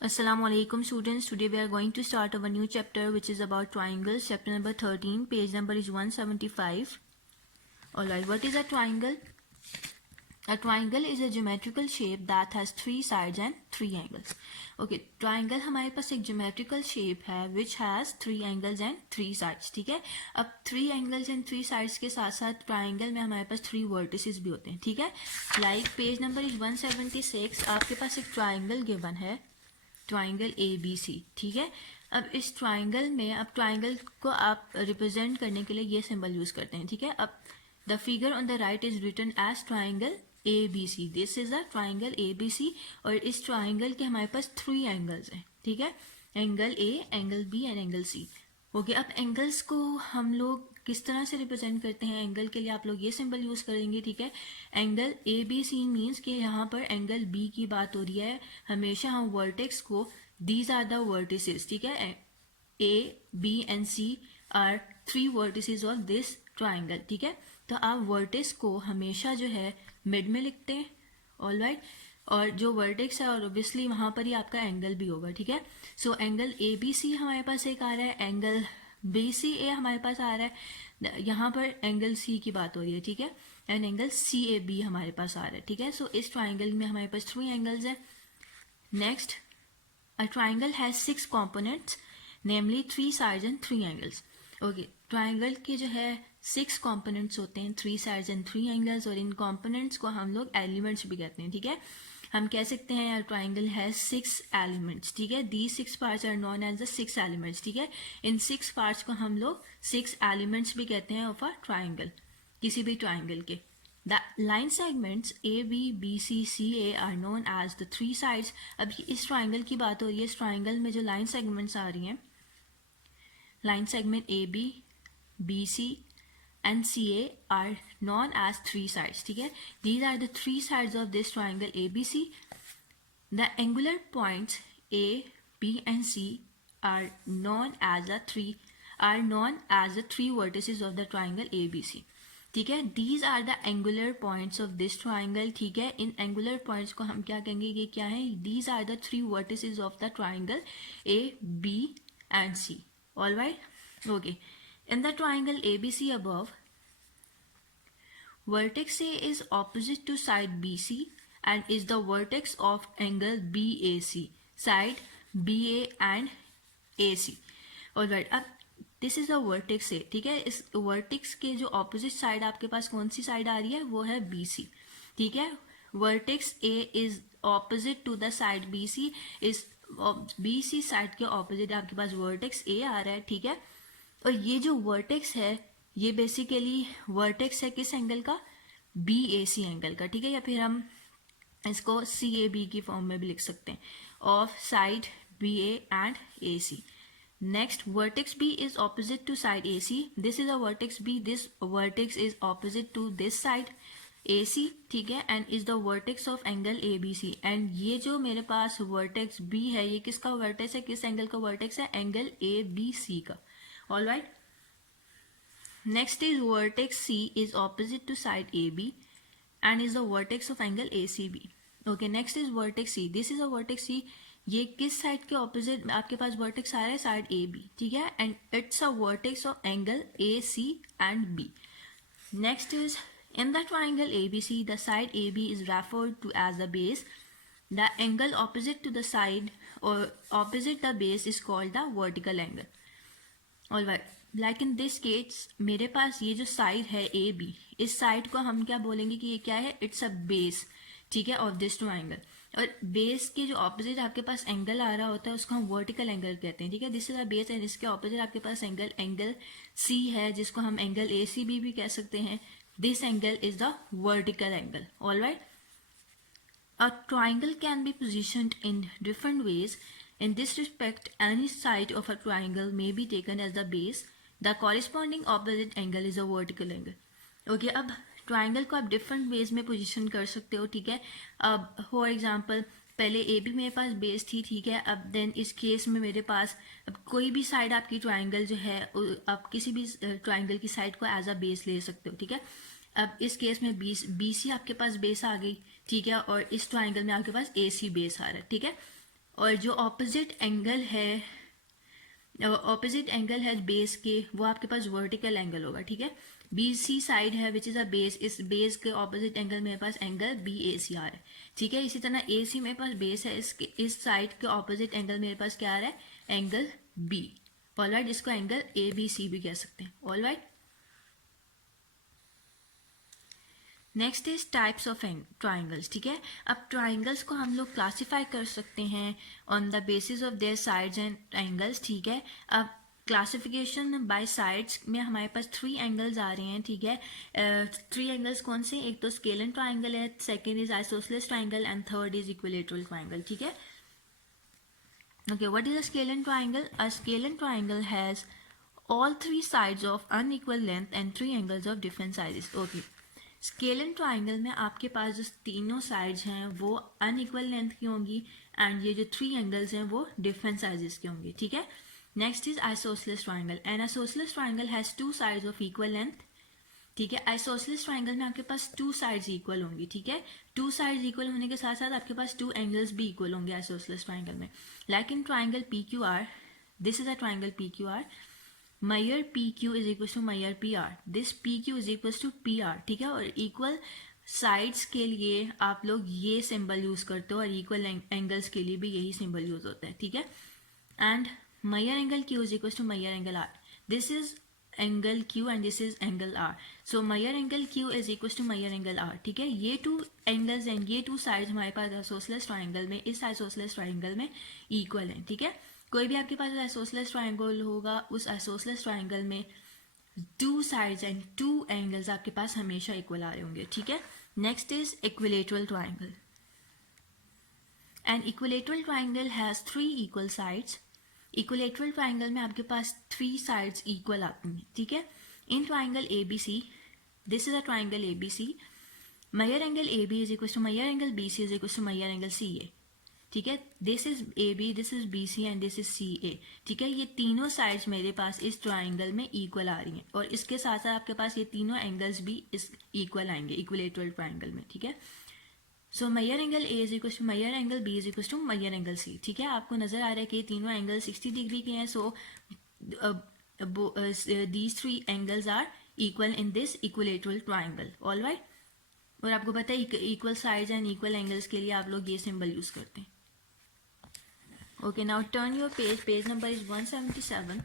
Assalamu alaikum students. Today we are going to start our new chapter which is about triangles. Chapter number 13. Page number is 175. Alright, what is a triangle? A triangle is a geometrical shape that has three sides and three angles. Okay, triangle हमारे पास एक geometrical shape है which has three angles and three sides. ठीक है, अब three angles and three sides के साथ साथ triangle में हमारे पास three vertices भी होते हैं. ठीक है, like page number is 176. आपके पास एक triangle given है, ट्राइंगल ए बी सी. ठीक है, अब इस ट्राइंगल में अब ट्राइंगल को आप रिप्रेजेंट करने के लिए ये सिंबल यूज करते हैं. ठीक है, अब the figure on the right is written as triangle A B C. This is a triangle A B C और इस ट्राइंगल के हमारे पास थ्री एंगल्स हैं. ठीक है, angle A, angle B and angle C. Okay, अब एंगल्स को हम लोग किस तरह से रिप्रेजेंट करते हैं? एंगल के लिए आप लोग ये सिंबल यूज करेंगे. ठीक है, angle A B C means कि यहाँ पर एंगल बी की बात हो रही है. हमेशा हम वर्टेक्स को, दीज आर द वर्टिसेस. ठीक है, A B and C are three vertices of this triangle. ठीक है, तो आप वर्टेक्स को हमेशा जो है मिड में लिखते हैं. ऑलराइट, और जो वर्टेक्स है और ऑब्वियसली वहां पर ही आपका एंगल भी होगा. ठीक है, सो एंगल ए बी सी हमारे पास एक आ रहा है, एंगल बी सी ए हमारे पास आ रहा है. यहाँ पर एंगल सी की बात हो रही है. ठीक है, and angle C A B हमारे पास आ रहा है. ठीक है, सो इस ट्राइंगल में हमारे पास थ्री एंगल्स है. Next, a triangle has six components, namely three sides and three angles. Okay, triangle के जो है सिक्स components होते हैं, three sides and three angles, और इन components को हम लोग एलिमेंट्स भी कहते हैं. ठीक है, हम कह सकते हैं ट्राइंगल हैज सिक्स एलिमेंट्स. ठीक है, the six parts are known as the six elements. ठीक है, इन सिक्स पार्ट्स को हम लोग सिक्स एलिमेंट्स भी कहते हैं ऑफ अ ट्राइंगल, किसी भी ट्राइंगल के. The line segments A, B, B, C, C, A are known as the three sides. अब इस ट्राइंगल की बात हो रही है. इस ट्राइंगल में जो लाइन सेगमेंट्स आ रही हैं, line segment A, B, B, C and C, A are known as three sides. ठीक है, these are the three sides of this triangle A, B, C. The angular points A, B and C are known as the three vertices of the triangle A, B, C. ठीक है, these are the angular points of this triangle. ठीक है, इन angular points को हम क्या कहेंगे, ये क्या है? These are the three vertices of the triangle A B and C. Alright, okay. In the triangle A B C above, vertex A is opposite to side BC and is the vertex of angle BAC, side BA and AC. Alright, अब this is a vertex ए. ठीक है, इस vertex के जो opposite side आपके पास कौन सी side आ रही है? वो है बी सी. ठीक है, vertex A is opposite to the side B C. इस बी सी साइड के ऑपोजिट आपके पास वर्टेक्स ए आ रहा है. ठीक है, और ये जो वर्टेक्स है ये बेसिकली वर्टेक्स है किस एंगल का? बी ए सी एंगल का. ठीक है, या फिर हम इसको सी ए बी की फॉर्म में भी लिख सकते हैं, of side B A and A C. Next, vertex B is opposite to side AC. This is a vertex B. This vertex is opposite to this side AC. ठीक है, and is the vertex of angle ABC. And ये जो मेरे पास vertex B है, ये किसका vertex है? किस angle का vertex है? Angle ABC का. All right. Next is vertex C is opposite to side AB and is the vertex of angle ACB. Okay. Next is vertex C. This is a vertex C. ये किस side के opposite आपके पास vertex आ रहा है? Side A B. ठीक है, and it's a vertex of angle A C and B. Next is in the triangle A B C, the side A B is referred to as the base. The angle opposite to the side और opposite the base is called the vertical angle. Alright, like in this case मेरे पास ये जो side है A B, इस side को हम क्या बोलेंगे कि ये क्या है? It's a base. ठीक है, ऑफ दिस ट्राइंगल. और बेस के जो ऑपोजिट आपके पास एंगल आ रहा होता है उसको हम वर्टिकल एंगल कहते हैं. ठीक है, this is a base and इसके ऑपोजिट आपके पास एंगल सी है जिसको हम एंगल ए सी बी भी कह सकते हैं. This angle is the vertical angle. Alright, a triangle can be positioned in different ways. In this respect, any side of a triangle may be taken as the base. The corresponding opposite angle is a vertical angle. Okay, अब triangle को आप different ways में position कर सकते हो. ठीक है, अब फॉर एग्जांपल पहले ए बी मेरे पास बेस थी. ठीक है, अब देन इस केस में मेरे पास अब कोई भी साइड आपकी ट्राइंगल जो है आप किसी भी ट्राइंगल की साइड को एज अ बेस ले सकते हो. ठीक है, अब इस केस में बी सी आपके पास बेस आ गई. ठीक है, और इस ट्राइंगल में आपके पास ए सी बेस आ रहा है. ठीक है, और जो ऑपोजिट एंगल है बेस के, वो आपके पास वर्टिकल एंगल होगा, ठीक है। BC साइड है विच इज अ बेस, इस बेस के ऑपोजिट एंगल मेरे पास एंगल BACR है, ठीक है। इसी तरह AC मेरे पास बेस है, इस साइड के ऑपोजिट एंगल मेरे पास क्या आ रहा है, एंगल B, ऑलराइट। इसको एंगल ABC भी कह सकते हैं, alright. Next is types of triangles, ठीक है। अब ट्राइंगल्स को हम लोग क्लासीफाई कर सकते हैं on the basis of their sides and angles, ठीक है। अब क्लासिफिकेशन बाय साइड्स में हमारे पास 3 एंगल्स आ रहे हैं, ठीक है। 3 एंगल्स कौन से, एक तो स्केलन ट्राइंगल है, second is isosceles triangle and third is equilateral triangle, ठीक है। Okay, what is a scalene triangle? A scalene triangle has all 3 sides of unequal length and 3 angles of different sizes. Okay. Scalene triangle में आपके पास जो तीनों sides हैं वो unequal length की होंगी एंड ये जो 3 एंगल्स हैं वो डिफरेंट साइजेस के होंगे, ठीक है। Next is isosceles triangle, and isosceles triangle has 2 sides of equal length, ठीक है। आइसोसेलेस ट्राइंगल में आपके पास 2 साइड्स इक्वल होंगी, ठीक है। 2 साइड्स इक्वल होने के साथ साथ आपके पास 2 एंगल्स भी इक्वल होंगे आइसोसेलेस ट्राइंगल में, like in triangle PQR। This is a triangle PQR, Meyer PQ is equals to Meyer PR, this PQ is equals to PR, ठीक है। और इक्वल साइड्स के लिए आप लोग ये सिंबल यूज करते हो और इक्वल एंगल्स के लिए भी यही सिंबल यूज होता है, ठीक है। And Meyer angle Q is equals to Meyer angle R, this is angle Q and this is angle R, so Meyer angle Q is equals to Meyer angle R, ठीक है। ये 2 angles and ये 2 sides हमारे पास isosceles triangle में, इस isosceles triangle में equal हैं, ठीक है। कोई भी आपके पास आइसोसेलेस ट्राइंगल होगा, उस आइसोसेलेस ट्राइंगल में 2 साइड्स एंड 2 एंगल्स आपके पास हमेशा इक्वल आ रहे होंगे, ठीक है। Next is equilateral triangle, and equilateral triangle has 3 equal sides. Equilateral triangle में आपके पास 3 साइड्स इक्वल आती हैं, ठीक है। In triangle ABC, this is a triangle ABC, Meyer angle AB is equal to Meyer angle BC is equal to Meyer angle CA, ठीक है। This is AB, this is BC and this is CA, ठीक है। ये तीनों sides मेरे पास इस triangle में equal आ रही हैं और इसके साथ साथ आपके पास ये तीनों एंगल्स भी इस इक्वल आएंगे इक्विलेटरल ट्राइंगल में, ठीक है। So Meyer angle A is equal to Meyer angle B is equal to Meyer angle C, ठीक है। आपको नजर आ रहा है कि ये तीनों एंगल 60 डिग्री के हैं, so these 3 angles are equal in this equilateral triangle, alright. और आपको पता है equal sides and equal angles के लिए आप लोग ये सिंबल यूज करते हैं। Okay, now turn your page, page number is 177.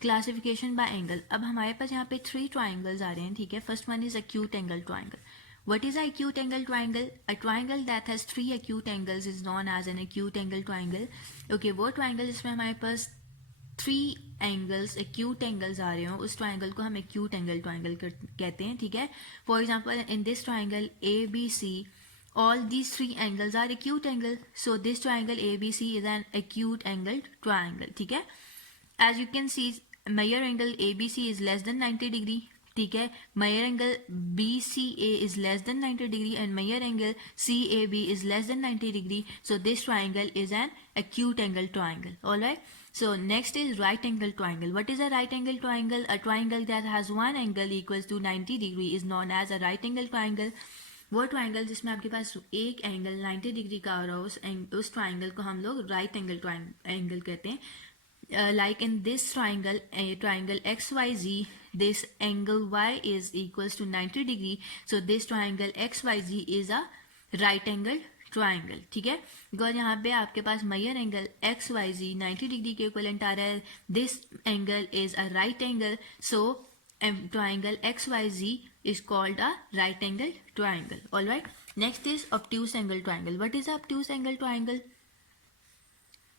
Classification by angle. अब हमारे पास यहाँ पे 3 triangles आ रहे हैं, ठीक है। First one is acute angle triangle. What is an acute angle triangle? A triangle that has 3 acute angles is known as an acute angle triangle. Okay, वो triangle जिसमें हमारे पास 3 एंगल्स acute angles आ रहे हो, उस triangle को हम acute angle triangle कहते हैं, ठीक है। For example, in this triangle ABC, all these 3 angles are acute angle, so this triangle ABC is an acute angled triangle, ठीक है। As you can see, Meyer angle ABC is less than 90 degree, ठीक है। Meyer angle BCA is less than 90 degree and Meyer angle CAB is less than 90 degree, so this triangle is an acute angle triangle, alright. So next is right angle triangle. What is a right angle triangle? A triangle that has one angle equals to 90 degree is known as a right angle triangle. वो triangle जिसमें आपके पास एक angle 90 degree का आ रहा हो, उस triangle को हम लोग राइट एंगल एंगल कहते हैं। Like in this triangle XYZ, this angle Y is equals to 90 degree, so this triangle XYZ is a right angle triangle, ठीक है। बिकॉज यहाँ पे आपके पास Meyer एंगल XYZ 90 डिग्री के इक्वलेंट आ रहा है, this angle is a right angle, so triangle XYZ is called a right angle triangle, alright. Next is obtuse angle triangle. What is obtuse angle triangle?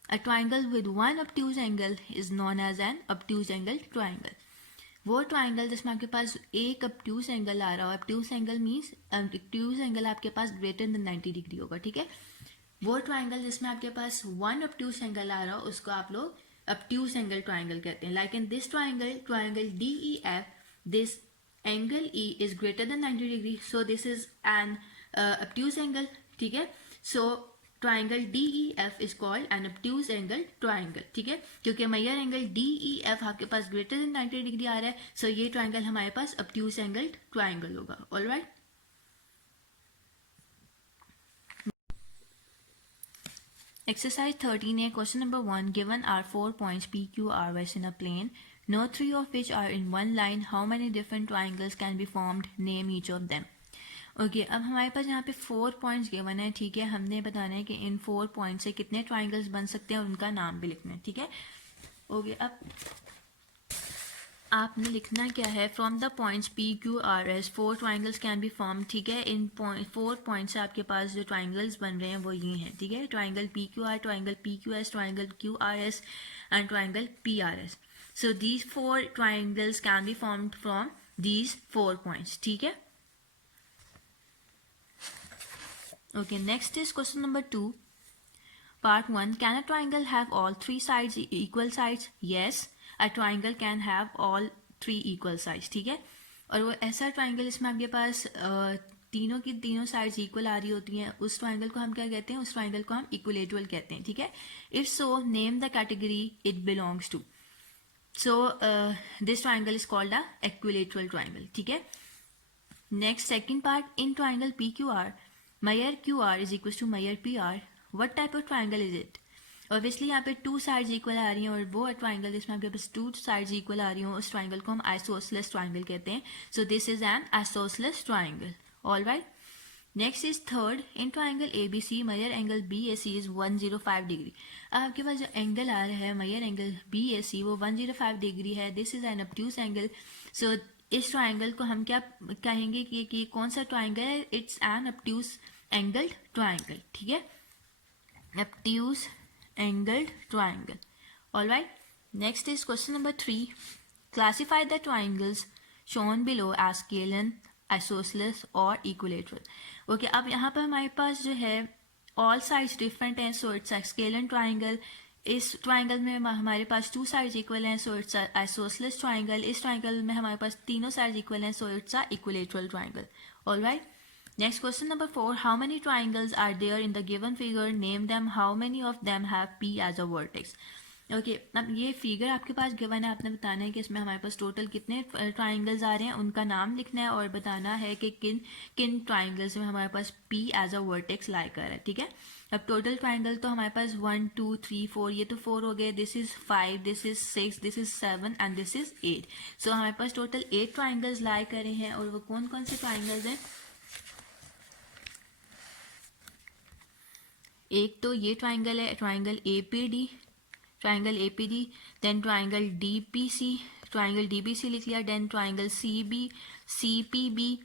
A triangle with one obtuse angle is known as an obtuse angle triangle. वो triangle जिसमें आपके पास एक obtuse angle आ रहा हो, obtuse angle means obtuse angle आपके पास greater than 90 degree होगा, ठीक है। वो ट्राइंगल जिसमें आपके पास वन obtuse एंगल आ रहा हो उसको आप लोग obtuse angle triangle कहते हैं. Like in this triangle DEF, this angle E is greater than 90 degree, so this is an obtuse angle. ठीक है. So triangle DEF is called an obtuse angle triangle. ठीक है, क्योंकि मेजर एंगल DEF आपके पास greater than 90 degree आ रहा है, सो ये triangle हमारे पास obtuse angle triangle होगा. Alright. Exercise 13A, question number 1. Given are 4 points P, Q, R, S in a plane, no 3 of which are in one line. How many different triangles can be formed? Name each of them. Okay अब हमारे पास यहाँ पे 4 points given है, ठीक है. हमने बताना है कि इन 4 पॉइंट से कितने ट्राइंगल्स बन सकते हैं और उनका नाम भी लिखना है, ठीक है. ओके अब आपने लिखना क्या है, from the points P Q R S 4 triangles can be form, ठीक है. इन 4 पॉइंट से आपके पास जो ट्राइंगल्स बन रहे हैं वो ये हैं, ठीक है. Triangle P Q are, triangle P Q S, triangle Q R S and triangle P R S. So these 4 triangles can be formed from these 4 points, ठीक है. Okay, next is question number 2. Part 1. Can a triangle have all 3 sides equal sides? Yes, a triangle can have all 3 equal sides, ठीक है. और वो ऐसा triangle जिसमें आपके पास तीनों की तीनों साइड्स इक्वल आ रही होती हैं, उस ट्राइंगल को हम क्या कहते हैं, उस ट्राइंगल को हम इक्विलेटरल कहते हैं, ठीक है. If so name the category it belongs to. So this triangle is called a equilateral triangle, ठीक है. Next second part. In triangle P Q R Meyer QR is equals to Meyer PR. What type of triangle is it? Obviously यहाँ पे 2 sides equal आ रही हैं और वो triangle जिसमें आपके पास 2 sides equal आ रही हैं उस ट्राइंगल को हम isosceles triangle कहते हैं. So this is an isosceles triangle. All right. Next is third. In triangle ABC, Meyer angle BAC is 105 degree. अब आपके पास जो एंगल आ रहा है Meyer angle BAC वो 105 डिग्री है. This is an obtuse angle. So इस ट्राइंगल को हम क्या कहेंगे कि कौन सा ट्राइंगल है? It's an obtuse angled triangle, ठीक है. obtuse angled triangle. All right. Next is question number 3. Classify the triangles shown below as scalene, isosceles और equilateral. Okay, अब यहाँ पर हमारे पास जो है all sides different हैं, so it's a scalene triangle. इस ट्राइंगल में हमारे पास 2 साइड्स इक्वल हैं, सो इट्स आइसोसेलेस ट्राइंगल. इस ट्राइंगल में हमारे पास तीनों साइड्स इक्वल हैं, so it's a equilateral triangle. Alright. Next question number 4. How many triangles are there in the given figure? Name them. How many of them have P as a vertex? Okay, अब ये figure आपके पास given है, आपने बताना है कि इसमें हमारे पास टोटल कितने ट्राइंगल्स आ रहे हैं, उनका नाम लिखना है और बताना है कि किन किन ट्राइंगल्स में हमारे पास पी एज अ वर्टेक्स लाई कर है, ठीक है. अब टोटल ट्राइंगल तो हमारे पास 1 2 3 4, ये तो 4 हो गए. This is 5, this is 6, this is 7 and this is 8. सो हमारे पास टोटल 8 ट्राइंगल्स लाई करे हैं. और वो कौन कौन से ट्राइंगल्स हैं? एक तो ये ट्राइंगल है, triangle APD, triangle APD, then triangle DPC, triangle DBC लिख लिया, then triangle CB, CPB.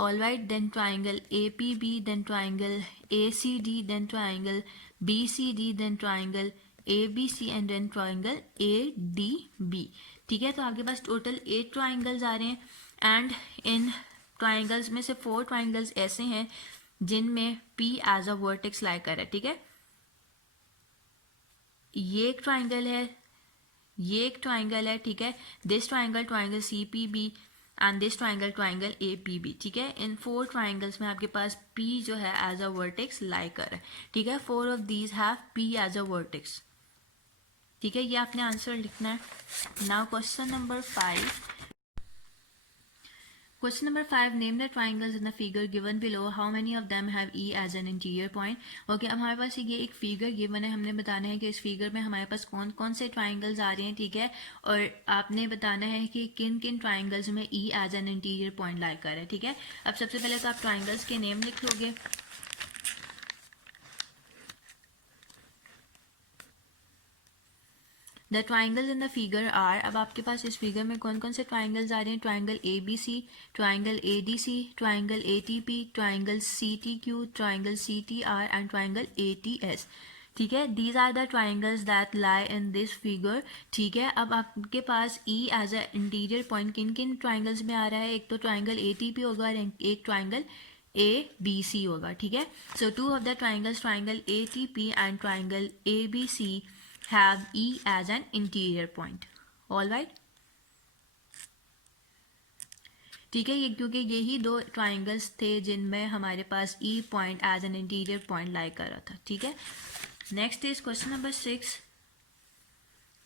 All right, then triangle APB, then triangle ACD, then triangle BCD, then triangle ABC and then triangle ADB. ठीक है, तो आपके पास total 8 triangles आ रहे हैं. And in triangles में से 4 ट्राइंगल्स ऐसे हैं जिनमें P एज अ वर्टेक्स लाई कर है, ठीक है. ये एक ट्राइंगल है, ये एक ट्राइंगल है, ठीक है. This triangle, triangle CPB and this triangle, triangle APB, ठीक है. इन 4 ट्राइंगल्स में आपके पास P जो है एज अ वर्टेक्स लाई कर है, ठीक है. 4 of these have P as a vertex, ठीक है. ये आपने आंसर लिखना है. Now question number 5. Question number 5. Name the triangles in the figure given below. How many of them have E as an interior point? Okay, अब हमारे पास ये एक फिगर गिवन है, हमने बताना है कि इस फिगर में हमारे पास कौन कौन से ट्राइंगल्स आ रहे हैं, ठीक है. और आपने बताना है कि किन किन ट्राइंगल्स में E as an interior point lie कर है, ठीक है. अब सबसे पहले तो आप ट्राइंगल्स के नेम लिख लोगे. The triangles in the figure are. अब आपके पास इस फिगर में कौन कौन से ट्राइंगल्स आ रहे हैं? Triangle ABC, triangle ADC, triangle ATP, triangle CTQ, triangle CTR and triangle ATS, ठीक है. These are the triangles that lie in this figure, ठीक है. अब आपके पास E as a interior point किन किन ट्राइंगल्स में आ रहा है? एक तो ट्राइंगल ATP होगा और एक ट्राइंगल ABC होगा, ठीक है. सो 2 of the triangles, triangle ATP and triangle ABC have E as an interior point. All right. ठीक है, ये क्योंकि यही 2 ट्राइंगल्स थे जिनमें हमारे पास E point as an interior point lie कर रहा था, ठीक है. Next is question number 6.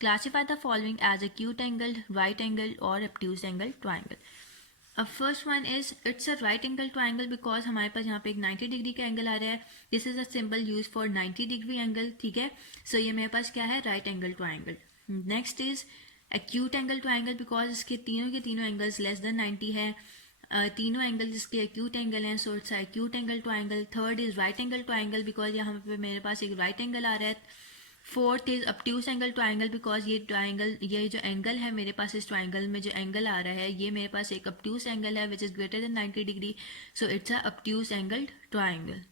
Classify the following as a acute angle, right angle और obtuse एंगल ट्राइंगल. अब first one is it's a right angle triangle because हमारे पास यहाँ पे एक 90 डिग्री का एंगल आ रहा है. This is a symbol use for 90 degree angle. ठीक है, सो ये मेरे पास क्या है, right angle triangle. Next is acute angle triangle because इसके तीनों एंगल्स लेस देन 90 है. तीनों एंगल जिसके एक्यूट एंगल हैं, so it's acute angle triangle. Third is right angle triangle because यहाँ पे मेरे पास एक राइट एंगल आ रहा है. Fourth is obtuse angle triangle because ये जो एंगल है मेरे पास, इस ट्राइंगल में जो एंगल आ रहा है ये मेरे पास एक ऑब्ट्यूज एंगल है which is greater than 90 degree. So it's a obtuse angle triangle.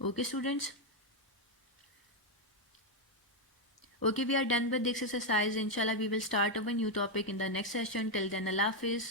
Okay students, okay, we are done with this exercise. Inshallah we will start our new topic in the next session. Till then, Allah Hafiz.